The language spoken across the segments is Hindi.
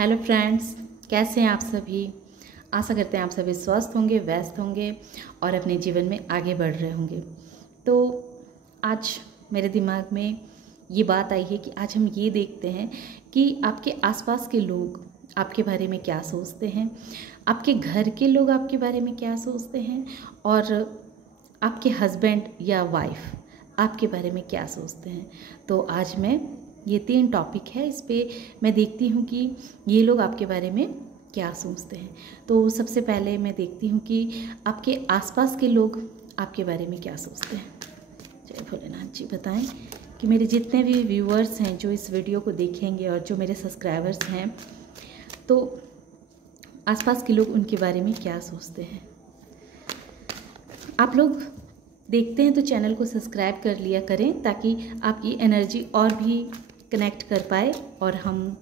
हेलो फ्रेंड्स, कैसे हैं आप सभी। आशा करते हैं आप सभी स्वस्थ होंगे, व्यस्त होंगे और अपने जीवन में आगे बढ़ रहे होंगे। तो आज मेरे दिमाग में ये बात आई है कि आज हम ये देखते हैं कि आपके आसपास के लोग आपके बारे में क्या सोचते हैं, आपके घर के लोग आपके बारे में क्या सोचते हैं और आपके हस्बैंड या वाइफ आपके बारे में क्या सोचते हैं। तो आज मैं ये 3 टॉपिक है, इस पे मैं देखती हूँ कि ये लोग आपके बारे में क्या सोचते हैं। तो सबसे पहले मैं देखती हूँ कि आपके आसपास के लोग आपके बारे में क्या सोचते हैं। जय भोलेनाथ जी। बताएं कि मेरे जितने भी व्यूअर्स हैं जो इस वीडियो को देखेंगे और जो मेरे सब्सक्राइबर्स हैं, तो आसपास के लोग उनके बारे में क्या सोचते हैं। आप लोग देखते हैं तो चैनल को सब्सक्राइब कर लिया करें ताकि आपकी एनर्जी और भी कनेक्ट कर पाए और हम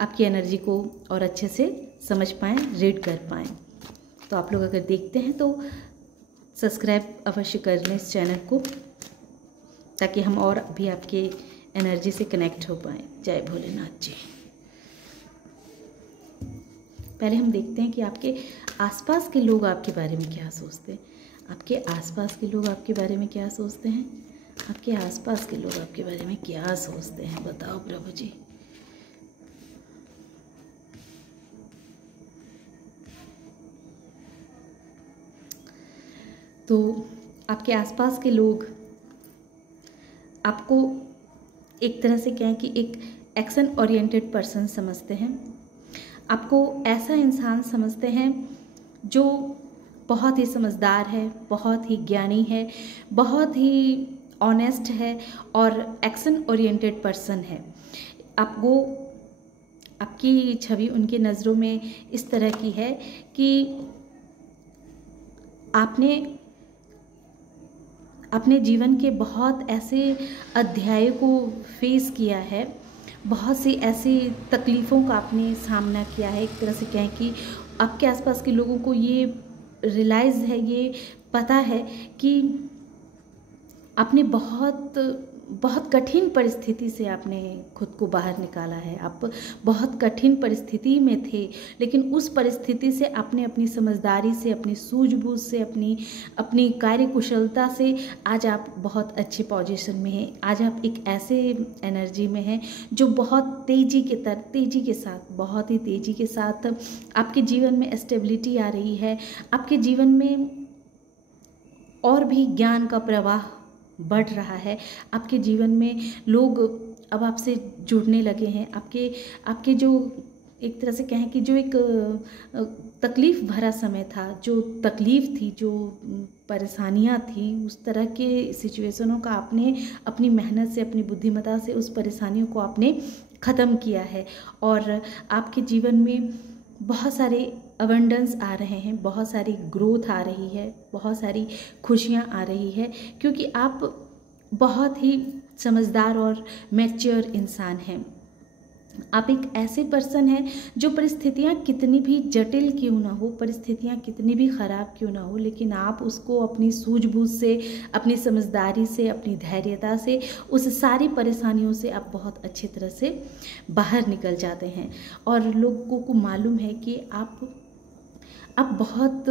आपकी एनर्जी को और अच्छे से समझ पाएँ, रीड कर पाएँ। तो आप लोग अगर देखते हैं तो सब्सक्राइब अवश्य कर लें इस चैनल को ताकि हम और भी आपके एनर्जी से कनेक्ट हो पाएँ। जय भोलेनाथ जी। पहले हम देखते हैं कि आपके आसपास के लोग आपके बारे में क्या सोचते हैं। आपके आसपास के लोग आपके बारे में क्या सोचते हैं। आपके आसपास के लोग आपके बारे में क्या सोचते हैं, बताओ प्रभु जी। तो आपके आसपास के लोग आपको एक तरह से कहें कि एक एक्शन ओरिएंटेड पर्सन समझते हैं। आपको ऐसा इंसान समझते हैं जो बहुत ही समझदार है, बहुत ही ज्ञानी है, बहुत ही ऑनेस्ट है और एक्शन ओरिएंटेड पर्सन है। आपको आपकी छवि उनके नज़रों में इस तरह की है कि आपने अपने जीवन के बहुत ऐसे अध्याय को फेस किया है, बहुत सी ऐसी तकलीफ़ों का आपने सामना किया है। एक तरह से कहें कि आपके आसपास के लोगों को ये रियलाइज़ है, ये पता है कि आपने बहुत कठिन परिस्थिति से आपने खुद को बाहर निकाला है। आप बहुत कठिन परिस्थिति में थे, लेकिन उस परिस्थिति से आपने अपनी समझदारी से, अपनी सूझबूझ से, अपनी कार्यकुशलता से आज आप बहुत अच्छे पोजीशन में हैं। आज आप एक ऐसे एनर्जी में हैं जो बहुत तेज़ी के साथ, बहुत ही तेज़ी के साथ आपके जीवन में स्टेबिलिटी आ रही है। आपके जीवन में और भी ज्ञान का प्रवाह बढ़ रहा है। आपके जीवन में लोग अब आपसे जुड़ने लगे हैं। आपके जो एक तरह से कहें कि जो एक तकलीफ़ भरा समय था, जो तकलीफ़ थी, जो परेशानियां थी, उस तरह के सिचुएशनों का आपने अपनी मेहनत से, अपनी बुद्धिमत्ता से उस परेशानियों को आपने ख़त्म किया है और आपके जीवन में बहुत सारे अबंडेंस आ रहे हैं, बहुत सारी ग्रोथ आ रही है, बहुत सारी खुशियाँ आ रही है, क्योंकि आप बहुत ही समझदार और मैच्योर इंसान हैं। आप एक ऐसे पर्सन हैं जो परिस्थितियाँ कितनी भी जटिल क्यों ना हो, परिस्थितियाँ कितनी भी ख़राब क्यों ना हो, लेकिन आप उसको अपनी सूझबूझ से, अपनी समझदारी से, अपनी धैर्यता से, उस सारी परेशानियों से आप बहुत अच्छी तरह से बाहर निकल जाते हैं। और लोगों को मालूम है कि आप बहुत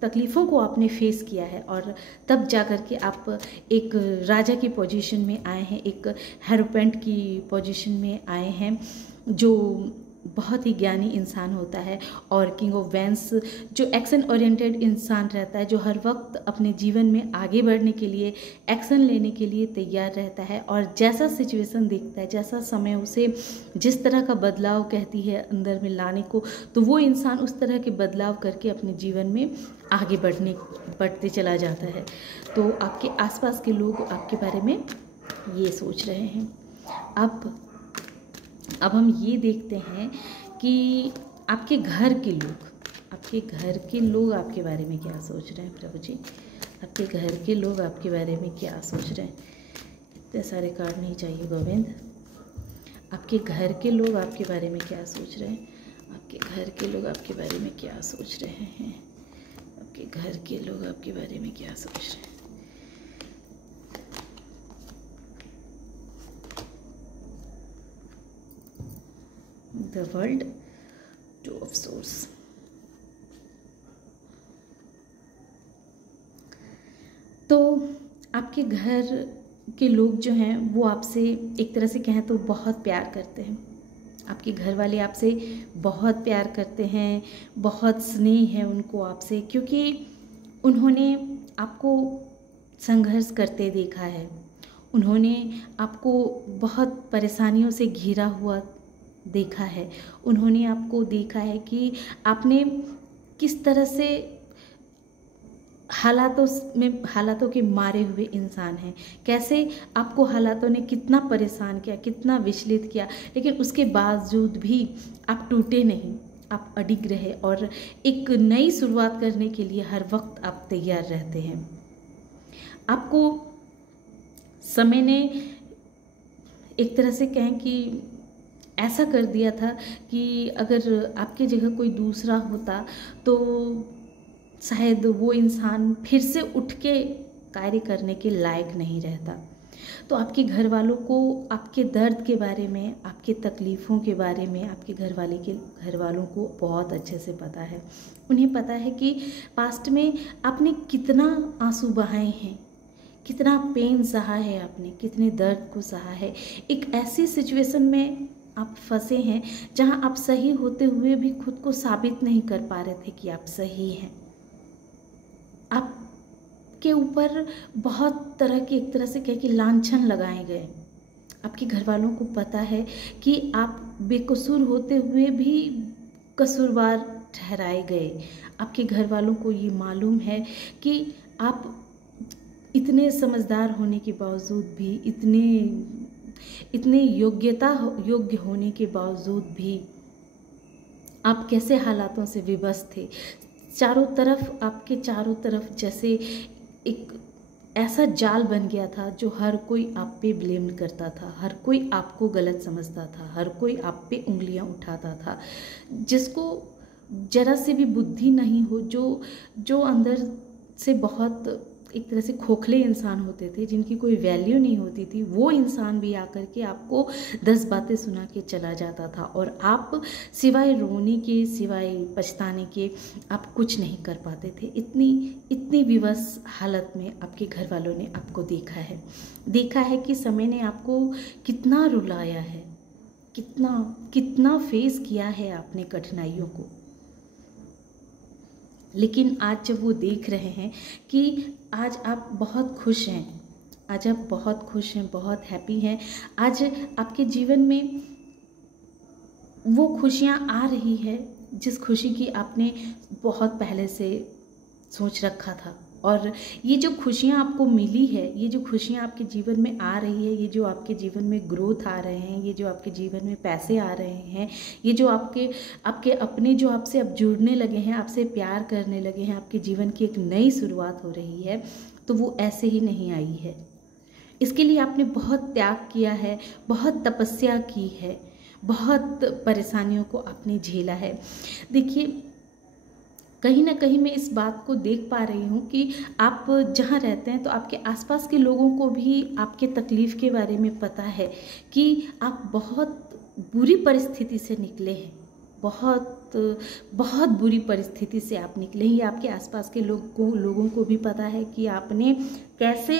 तकलीफ़ों को आपने फेस किया है और तब जा कर के आप एक राजा की पोजीशन में आए हैं, एक हेरोपेंट की पोजीशन में आए हैं, जो बहुत ही ज्ञानी इंसान होता है। और किंग ऑफ वैंस जो एक्शन ओरिएंटेड इंसान रहता है, जो हर वक्त अपने जीवन में आगे बढ़ने के लिए, एक्शन लेने के लिए तैयार रहता है और जैसा सिचुएशन देखता है, जैसा समय उसे जिस तरह का बदलाव कहती है अंदर में लाने को, तो वो इंसान उस तरह के बदलाव करके अपने जीवन में आगे बढ़ते चला जाता है। तो आपके आसपास के लोग आपके बारे में ये सोच रहे हैं। अब हम ये देखते हैं कि आपके घर के लोग आपके बारे में क्या सोच रहे हैं प्रभु जी। आपके घर के लोग आपके बारे में क्या सोच रहे हैं। इतने सारे कार्ड नहीं चाहिए गोविंद। आपके घर के लोग आपके बारे में क्या सोच रहे हैं। आपके घर के लोग आपके बारे में क्या सोच रहे हैं। आपके घर के लोग आपके बारे में क्या सोच रहे हैं। The world, two of source. तो आपके घर के लोग जो हैं वो आपसे एक तरह से कहें तो बहुत प्यार करते हैं। आपके घर वाले आपसे बहुत प्यार करते हैं, बहुत स्नेह है उनको आपसे, क्योंकि उन्होंने आपको संघर्ष करते देखा है। उन्होंने आपको बहुत परेशानियों से घिरा हुआ देखा है। उन्होंने आपको देखा है कि आपने किस तरह से हालातों के मारे हुए इंसान हैं, कैसे आपको हालातों ने कितना परेशान किया, कितना विचलित किया, लेकिन उसके बावजूद भी आप टूटे नहीं, आप अडिग रहे और एक नई शुरुआत करने के लिए हर वक्त आप तैयार रहते हैं। आपको समय ने एक तरह से कहें कि ऐसा कर दिया था कि अगर आपकी जगह कोई दूसरा होता तो शायद वो इंसान फिर से उठ के कार्य करने के लायक नहीं रहता। तो आपके घर वालों को आपके दर्द के बारे में, आपके तकलीफ़ों के बारे में आपके घर वालों को बहुत अच्छे से पता है। उन्हें पता है कि पास्ट में आपने कितना आंसू बहाए हैं, कितना पेन सहा है आपने, कितने दर्द को सहा है। एक ऐसी सिचुएशन में आप फंसे हैं जहां आप सही होते हुए भी खुद को साबित नहीं कर पा रहे थे कि आप सही हैं। आपके ऊपर बहुत तरह के एक तरह से कह के लांछन लगाए गए। आपके घर वालों को पता है कि आप बेकसूर होते हुए भी कसूरवार ठहराए गए। आपके घर वालों को ये मालूम है कि आप इतने समझदार होने के बावजूद भी, इतने योग्य होने के बावजूद भी आप कैसे हालातों से विवश थे। आपके चारों तरफ जैसे एक ऐसा जाल बन गया था जो हर कोई आप पे ब्लेम करता था, हर कोई आपको गलत समझता था, हर कोई आप पे उंगलियां उठाता था। जिसको जरा से भी बुद्धि नहीं हो, जो अंदर से बहुत एक तरह से खोखले इंसान होते थे, जिनकी कोई वैल्यू नहीं होती थी, वो इंसान भी आकर के आपको 10 बातें सुना के चला जाता था और आप सिवाय रोने के, सिवाय पछताने के आप कुछ नहीं कर पाते थे। इतनी विवश हालत में आपके घर वालों ने आपको देखा है कि समय ने आपको कितना रुलाया है, कितना फेस किया है आपने कठिनाइयों को। लेकिन आज जब वो देख रहे हैं कि आज आप बहुत खुश हैं, बहुत हैप्पी हैं, आज आपके जीवन में वो खुशियाँ आ रही है जिस खुशी की आपने बहुत पहले से सोच रखा था। और ये जो खुशियाँ आपको मिली है, ये जो खुशियाँ आपके जीवन में आ रही है, ये जो आपके जीवन में ग्रोथ आ रहे हैं, ये जो आपके जीवन में पैसे आ रहे हैं, ये जो आपके अपने जो आपसे अब जुड़ने लगे हैं, आपसे प्यार करने लगे हैं, आपके जीवन की एक नई शुरुआत हो रही है, तो वो ऐसे ही नहीं आई है। इसके लिए आपने बहुत त्याग किया है, बहुत तपस्या की है, बहुत परेशानियों को आपने झेला है। देखिए, कहीं ना कहीं मैं इस बात को देख पा रही हूँ कि आप जहाँ रहते हैं तो आपके आसपास के लोगों को भी आपके तकलीफ़ के बारे में पता है कि आप बहुत बुरी परिस्थिति से निकले हैं, बहुत बुरी परिस्थिति से आप निकले हैं। ये आपके आसपास के लोगों को भी पता है कि आपने कैसे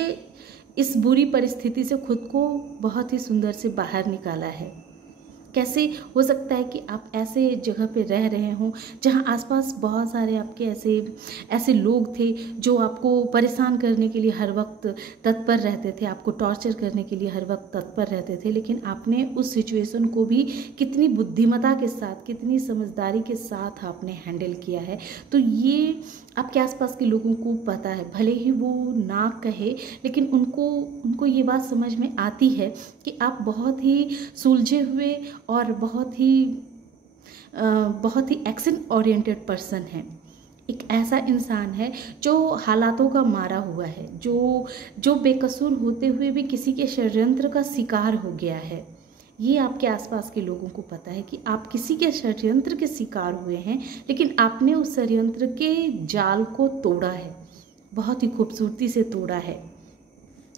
इस बुरी परिस्थिति से खुद को बहुत ही सुंदर से बाहर निकाला है। कैसे हो सकता है कि आप ऐसे जगह पे रह रहे हों जहां आसपास बहुत सारे आपके ऐसे लोग थे जो आपको परेशान करने के लिए हर वक्त तत्पर रहते थे, आपको टॉर्चर करने के लिए हर वक्त तत्पर रहते थे, लेकिन आपने उस सिचुएशन को भी कितनी बुद्धिमत्ता के साथ, कितनी समझदारी के साथ आपने हैंडल किया है। तो ये आपके आसपास के लोगों को पता है, भले ही वो ना कहे, लेकिन उनको ये बात समझ में आती है कि आप बहुत ही सुलझे हुए और बहुत ही एक्शन ओरिएंटेड पर्सन हैं। एक ऐसा इंसान है जो हालातों का मारा हुआ है, जो बेकसूर होते हुए भी किसी के षड्यंत्र का शिकार हो गया है। ये आपके आसपास के लोगों को पता है कि आप किसी के षड्यंत्र के शिकार हुए हैं, लेकिन आपने उस षड्यंत्र के जाल को तोड़ा है, बहुत ही खूबसूरती से तोड़ा है।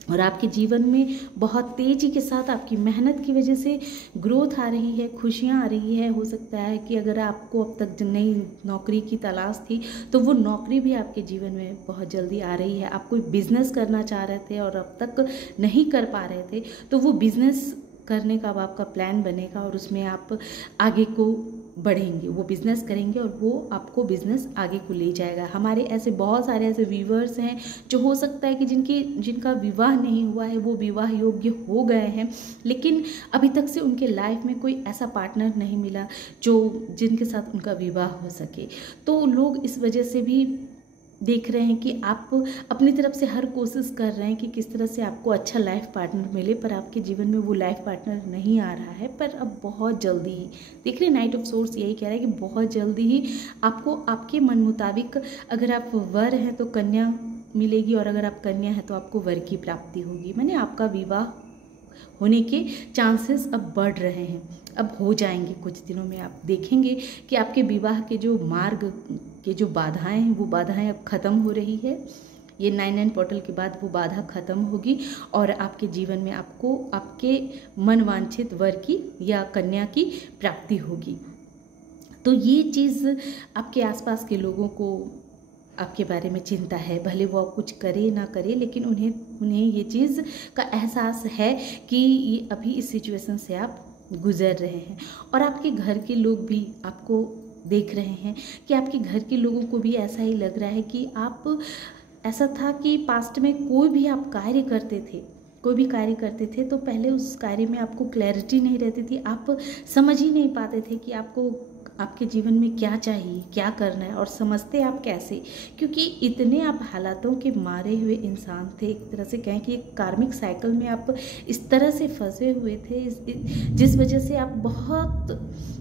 और आपके जीवन में बहुत तेज़ी के साथ आपकी मेहनत की वजह से ग्रोथ आ रही है, खुशियाँ आ रही है। हो सकता है कि अगर आपको अब तक नई नौकरी की तलाश थी तो वो नौकरी भी आपके जीवन में बहुत जल्दी आ रही है। आप कोई बिज़नेस करना चाह रहे थे और अब तक नहीं कर पा रहे थे, तो वो बिज़नेस करने का अब आपका प्लान बनेगा और उसमें आप आगे को बढ़ेंगे, वो बिज़नेस करेंगे और वो आपको बिज़नेस आगे को ले जाएगा। हमारे ऐसे बहुत सारे ऐसे व्यूवर्स हैं जो हो सकता है कि जिनका विवाह नहीं हुआ है, वो विवाह योग्य हो गए हैं, लेकिन अभी तक से उनके लाइफ में कोई ऐसा पार्टनर नहीं मिला जिनके साथ उनका विवाह हो सके। तो लोग इस वजह से भी देख रहे हैं कि आप अपनी तरफ से हर कोशिश कर रहे हैं कि किस तरह से आपको अच्छा लाइफ पार्टनर मिले, पर आपके जीवन में वो लाइफ पार्टनर नहीं आ रहा है। पर अब बहुत जल्दी ही देख रहे हैं, नाइट ऑफ सोर्स यही कह रहा है कि बहुत जल्दी ही आपको आपके मन मुताबिक, अगर आप वर हैं तो कन्या मिलेगी और अगर आप कन्या हैं तो आपको वर की प्राप्ति होगी। माने आपका विवाह होने के चांसेस अब बढ़ रहे हैं, अब हो जाएंगे कुछ दिनों में। आप देखेंगे कि आपके विवाह के जो मार्ग के जो बाधाएं हैं, वो बाधाएं अब ख़त्म हो रही है। ये 9/9 पोर्टल के बाद वो बाधा ख़त्म होगी और आपके जीवन में आपको आपके मनवांछित वर की या कन्या की प्राप्ति होगी। तो ये चीज़ आपके आसपास के लोगों को आपके बारे में चिंता है, भले वो कुछ करे ना करे, लेकिन उन्हें ये चीज़ का एहसास है कि ये अभी इस सिचुएशन से आप गुजर रहे हैं। और आपके घर के लोग भी आपको देख रहे हैं कि आपके घर के लोगों को भी ऐसा ही लग रहा है कि आप, ऐसा था कि पास्ट में कोई भी कार्य करते थे तो पहले उस कार्य में आपको क्लैरिटी नहीं रहती थी, आप समझ ही नहीं पाते थे कि आपको आपके जीवन में क्या चाहिए, क्या करना है और समझते आप कैसे, क्योंकि इतने आप हालातों के मारे हुए इंसान थे। एक तरह से कहें कि एक कार्मिक साइकिल में आप इस तरह से फंसे हुए थे जिस वजह से आप बहुत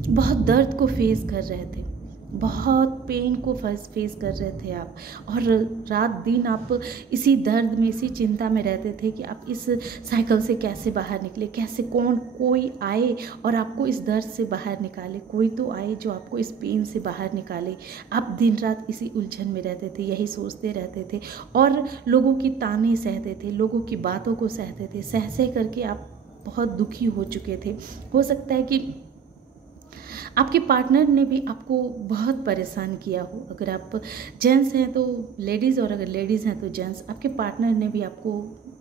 बहुत दर्द को फेस कर रहे थे, बहुत पेन को फेस कर रहे थे आप, और रात दिन आप इसी दर्द में, इसी चिंता में रहते थे कि आप इस साइकिल से कैसे बाहर निकले, कैसे कोई आए और आपको इस दर्द से बाहर निकाले, कोई तो आए जो आपको इस पेन से बाहर निकाले। आप दिन रात इसी उलझन में रहते थे, यही सोचते रहते थे और लोगों की ताने सहते थे, लोगों की बातों को सहते थे, सह करके आप बहुत दुखी हो चुके थे। हो सकता है कि आपके पार्टनर ने भी आपको बहुत परेशान किया हो। अगर आप जेंट्स हैं तो लेडीज़ और अगर लेडीज़ हैं तो जेंट्स, आपके पार्टनर ने भी आपको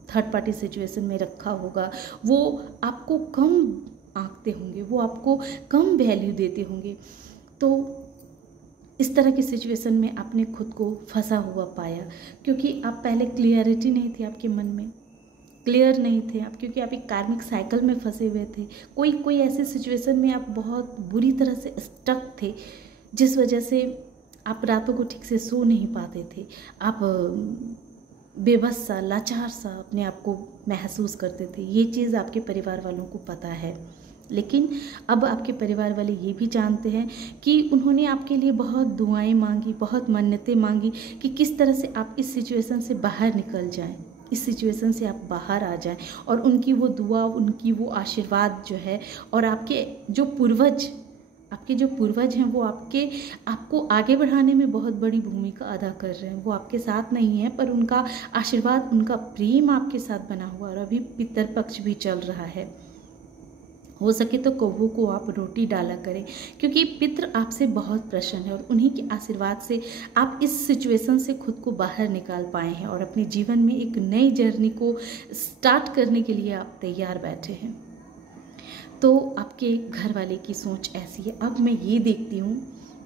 थर्ड पार्टी सिचुएशन में रखा होगा। वो आपको कम आंकते होंगे, वो आपको कम वैल्यू देते होंगे। तो इस तरह की सिचुएशन में आपने खुद को फंसा हुआ पाया, क्योंकि आप पहले क्लियरिटी नहीं थी आपके मन में, क्लियर नहीं थे आप, क्योंकि आप एक कार्मिक साइकिल में फंसे हुए थे। कोई ऐसे सिचुएशन में आप बहुत बुरी तरह से स्टक थे, जिस वजह से आप रातों को ठीक से सो नहीं पाते थे। आप बेबस सा, लाचार सा अपने आप को महसूस करते थे। ये चीज़ आपके परिवार वालों को पता है, लेकिन अब आपके परिवार वाले ये भी जानते हैं कि उन्होंने आपके लिए बहुत दुआएं मांगी, बहुत मन्नतें मांगी कि किस तरह से आप इस सिचुएशन से बाहर निकल जाएं, इस सिचुएशन से आप बाहर आ जाएं। और उनकी वो दुआ, उनकी वो आशीर्वाद जो है, और आपके जो पूर्वज हैं वो आपको आगे बढ़ाने में बहुत बड़ी भूमिका अदा कर रहे हैं। वो आपके साथ नहीं है, पर उनका आशीर्वाद, उनका प्रेम आपके साथ बना हुआ, और अभी पितृपक्ष भी चल रहा है। हो सके तो कौवों को आप रोटी डाला करें, क्योंकि पितृ आपसे बहुत प्रसन्न है और उन्हीं के आशीर्वाद से आप इस सिचुएशन से खुद को बाहर निकाल पाए हैं और अपने जीवन में एक नई जर्नी को स्टार्ट करने के लिए आप तैयार बैठे हैं। तो आपके घर वाले की सोच ऐसी है। अब मैं ये देखती हूँ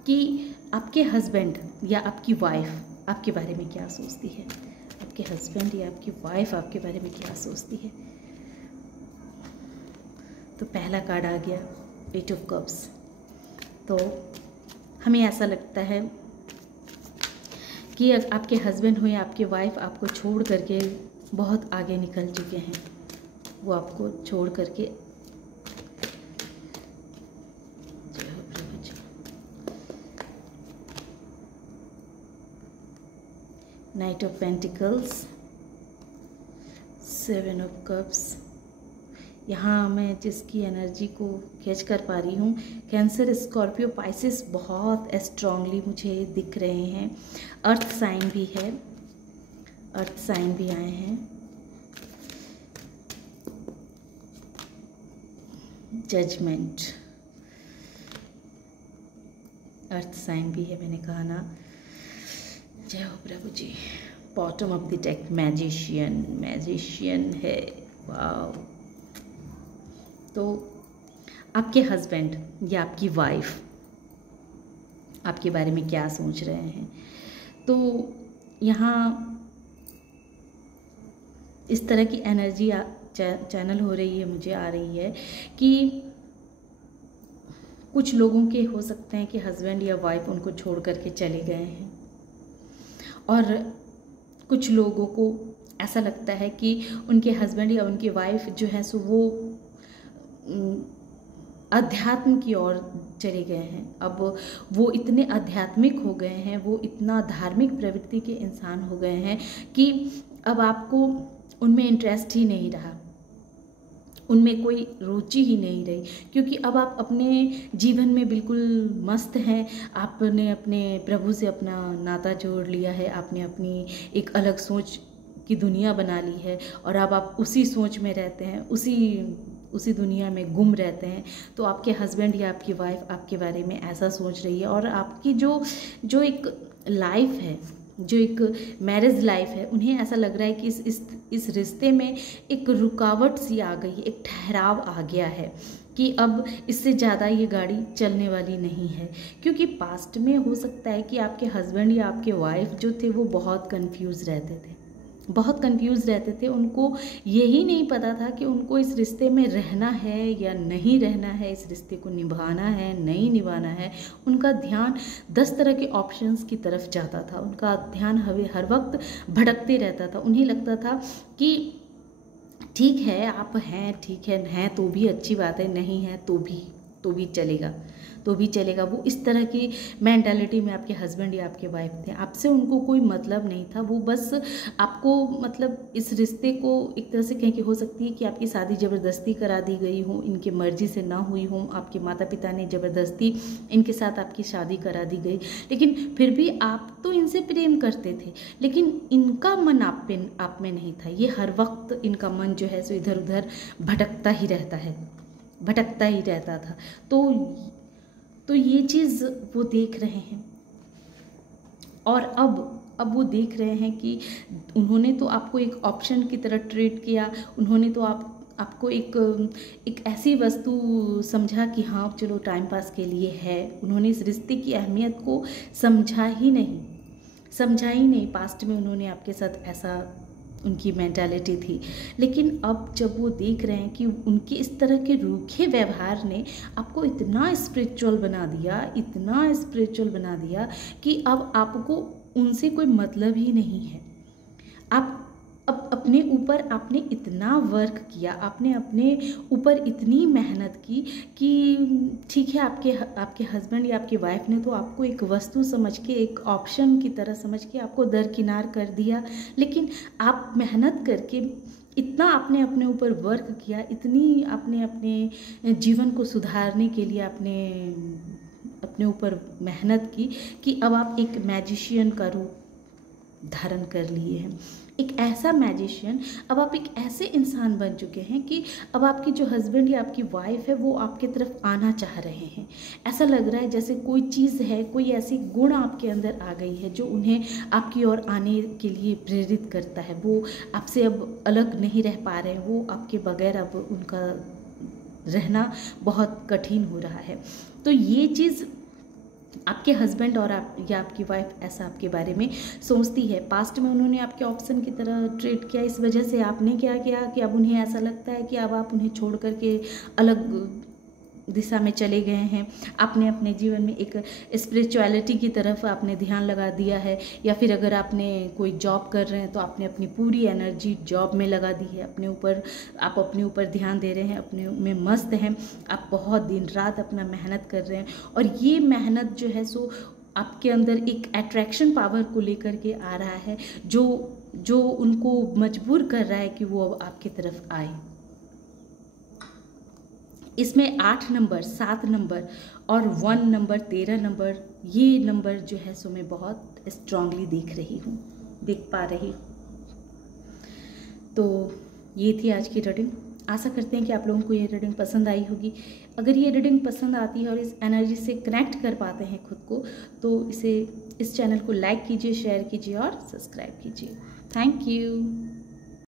कि आपके हस्बैंड या आपकी वाइफ आपके बारे में क्या सोचती है, आपके हस्बैंड या आपकी वाइफ आपके बारे में क्या सोचती है। तो पहला कार्ड आ गया 8 ऑफ कप्स। तो हमें ऐसा लगता है कि आपके हस्बैंड हो या आपके वाइफ आपको छोड़ करके बहुत आगे निकल चुके हैं। वो आपको छोड़ करके night of pentacles, 7 of cups. यहाँ मैं जिसकी एनर्जी को कैच कर पा रही हूँ, कैंसर, स्कॉर्पियो, पाइसिस बहुत स्ट्रांगली मुझे दिख रहे हैं। अर्थ साइन भी है, अर्थ साइन भी आए हैं। जजमेंट, अर्थ साइन भी है, मैंने कहा ना। जय हो प्रभु जी। Bottom of the deck magician, magician है, वाव। तो आपके हस्बैंड या आपकी वाइफ आपके बारे में क्या सोच रहे हैं, तो यहाँ इस तरह की एनर्जी चैनल हो रही है, मुझे आ रही है कि कुछ लोगों के हो सकते हैं कि हस्बैंड या वाइफ उनको छोड़ करके चले गए हैं, और कुछ लोगों को ऐसा लगता है कि उनके हस्बैंड या उनकी वाइफ जो है सो वो अध्यात्म की ओर चले गए हैं। अब वो इतने आध्यात्मिक हो गए हैं, वो इतना धार्मिक प्रवृत्ति के इंसान हो गए हैं कि अब आपको उनमें इंटरेस्ट ही नहीं रहा, उनमें कोई रुचि ही नहीं रही, क्योंकि अब आप अपने जीवन में बिल्कुल मस्त हैं। आपने अपने प्रभु से अपना नाता जोड़ लिया है, आपने अपनी एक अलग सोच की दुनिया बना ली है, और अब आप उसी सोच में रहते हैं, उसी दुनिया में गुम रहते हैं। तो आपके हस्बैंड या आपकी वाइफ आपके बारे में ऐसा सोच रही है, और आपकी जो एक लाइफ है, जो एक मैरिज लाइफ है, उन्हें ऐसा लग रहा है कि इस रिश्ते में एक रुकावट सी आ गई है, एक ठहराव आ गया है कि अब इससे ज़्यादा ये गाड़ी चलने वाली नहीं है। क्योंकि पास्ट में हो सकता है कि आपके हस्बैंड या आपके वाइफ जो थे वो बहुत कंफ्यूज रहते थे, उनको यही नहीं पता था कि उनको इस रिश्ते में रहना है या नहीं रहना है, इस रिश्ते को निभाना है नहीं निभाना है। उनका ध्यान 10 तरह के ऑप्शंस की तरफ जाता था, उनका ध्यान हर वक्त भटकते रहता था। उन्हें लगता था कि ठीक है आप हैं, ठीक है तो भी अच्छी बात है, नहीं है तो भी चलेगा। वो इस तरह की मेंटालिटी में आपके हस्बैंड या आपके वाइफ थे। आपसे उनको कोई मतलब नहीं था, वो बस आपको मतलब इस रिश्ते को एक तरह से कहें कि हो सकती है कि आपकी शादी ज़बरदस्ती करा दी गई हो, इनके मर्जी से ना हुई हो, आपके माता पिता ने ज़बरदस्ती इनके साथ आपकी शादी करा दी गई, लेकिन फिर भी आप तो इनसे प्रेम करते थे, लेकिन इनका मन आप में नहीं था। ये हर वक्त इनका मन जो है सो इधर उधर भटकता ही रहता था। तो ये चीज़ वो देख रहे हैं, और अब वो देख रहे हैं कि उन्होंने तो आपको एक ऑप्शन की तरह ट्रीट किया, उन्होंने तो आपको एक ऐसी वस्तु समझा कि हाँ चलो टाइम पास के लिए है। उन्होंने इस रिश्ते की अहमियत को समझा ही नहीं। पास्ट में उन्होंने आपके साथ ऐसा उनकी मेंटालिटी थी, लेकिन अब जब वो देख रहे हैं कि उनके इस तरह के रूखे व्यवहार ने आपको इतना स्पिरिचुअल बना दिया कि अब आपको उनसे कोई मतलब ही नहीं है। आप अब अपने ऊपर आपने इतना वर्क किया, आपने अपने ऊपर इतनी मेहनत की कि ठीक है आपके हस्बैंड या आपकी वाइफ ने तो आपको एक वस्तु समझ के, एक ऑप्शन की तरह समझ के आपको दरकिनार कर दिया, लेकिन आप मेहनत करके इतना आपने अपने ऊपर वर्क किया, इतनी आपने अपने जीवन को सुधारने के लिए आपने अपने ऊपर मेहनत की कि अब आप एक मैजिशियन का रूप धारण कर लिए हैं। एक ऐसा मैजिशियन, अब आप एक ऐसे इंसान बन चुके हैं कि अब आपकी जो हस्बैंड या आपकी वाइफ है वो आपके तरफ आना चाह रहे हैं। ऐसा लग रहा है जैसे कोई चीज़ है, कोई ऐसी गुण आपके अंदर आ गई है जो उन्हें आपकी ओर आने के लिए प्रेरित करता है। वो आपसे अब अलग नहीं रह पा रहे हैं, वो आपके बगैर अब उनका रहना बहुत कठिन हो रहा है। तो ये चीज़ आपके हस्बैंड और या आपकी वाइफ ऐसा आपके बारे में सोचती है। पास्ट में उन्होंने आपके ऑप्शन की तरह ट्रीट किया, इस वजह से आपने क्या किया कि अब उन्हें ऐसा लगता है कि अब आप उन्हें छोड़ करके अलग दिशा में चले गए हैं। आपने अपने जीवन में एक स्पिरिचुअलिटी की तरफ आपने ध्यान लगा दिया है, या फिर अगर आपने कोई जॉब कर रहे हैं तो आपने अपनी पूरी एनर्जी जॉब में लगा दी है। आप अपने ऊपर ध्यान दे रहे हैं, अपने में मस्त हैं, आप बहुत दिन रात अपना मेहनत कर रहे हैं, और ये मेहनत जो है सो आपके अंदर एक अट्रैक्शन पावर को लेकर के आ रहा है, जो उनको मजबूर कर रहा है कि वो अब आपकी तरफ आए। इसमें 8 नंबर, 7 नंबर और 1 नंबर, 13 नंबर, ये नंबर जो है सो मैं बहुत स्ट्रांगली देख पा रही हूँ। तो ये थी आज की रीडिंग। आशा करते हैं कि आप लोगों को ये रीडिंग पसंद आई होगी। अगर ये रीडिंग पसंद आती है और इस एनर्जी से कनेक्ट कर पाते हैं खुद को, तो इस चैनल को लाइक कीजिए, शेयर कीजिए और सब्सक्राइब कीजिए। Thank you.